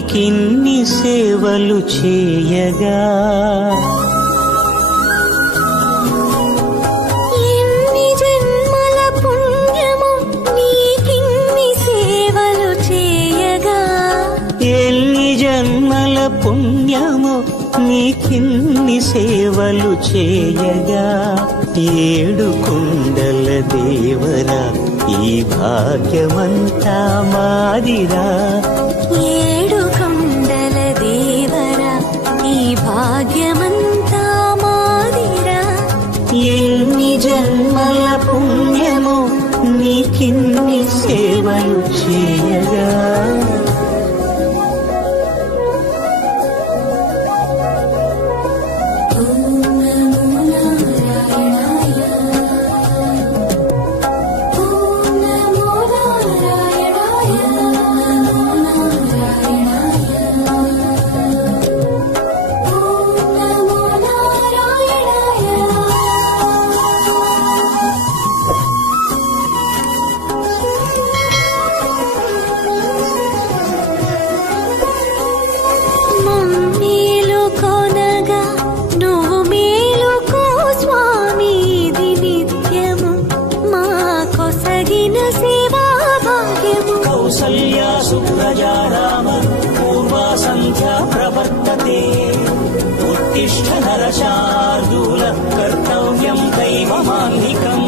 నీకిన్ని సేవలు చేయగా ఎన్ని జన్మల పుణ్యము నీకిన్ని సేవలు చేయగా ఎన్ని జన్మల పుణ్యము నీకిన్ని సేవలు చేయగా ఏడు కొండల దేవరా ఈ భాగ్యమంతా మాదిరా ఏడు కొండల దేవరా ఈ భాగ్యమంతా మాదిరా ఎన్ని జన్మల పుణ్యము నీకిన్ని సేవలు చేయగా కౌసల్యా సుప్రజా రామ పూర్వా సంధ్యా ప్రవర్తతే ఉత్తిష్ఠ నరశార్దూల కర్తవ్యం దైవమాన్నికం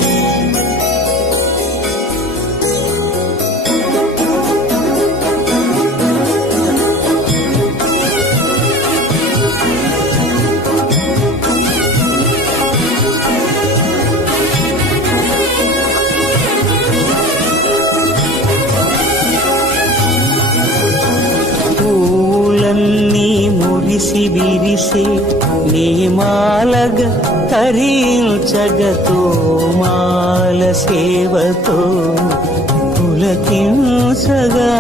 పూలన్నీ మురిసి విరిసే నీమాలగ తరించగతో మాల సేవతో పులకించగా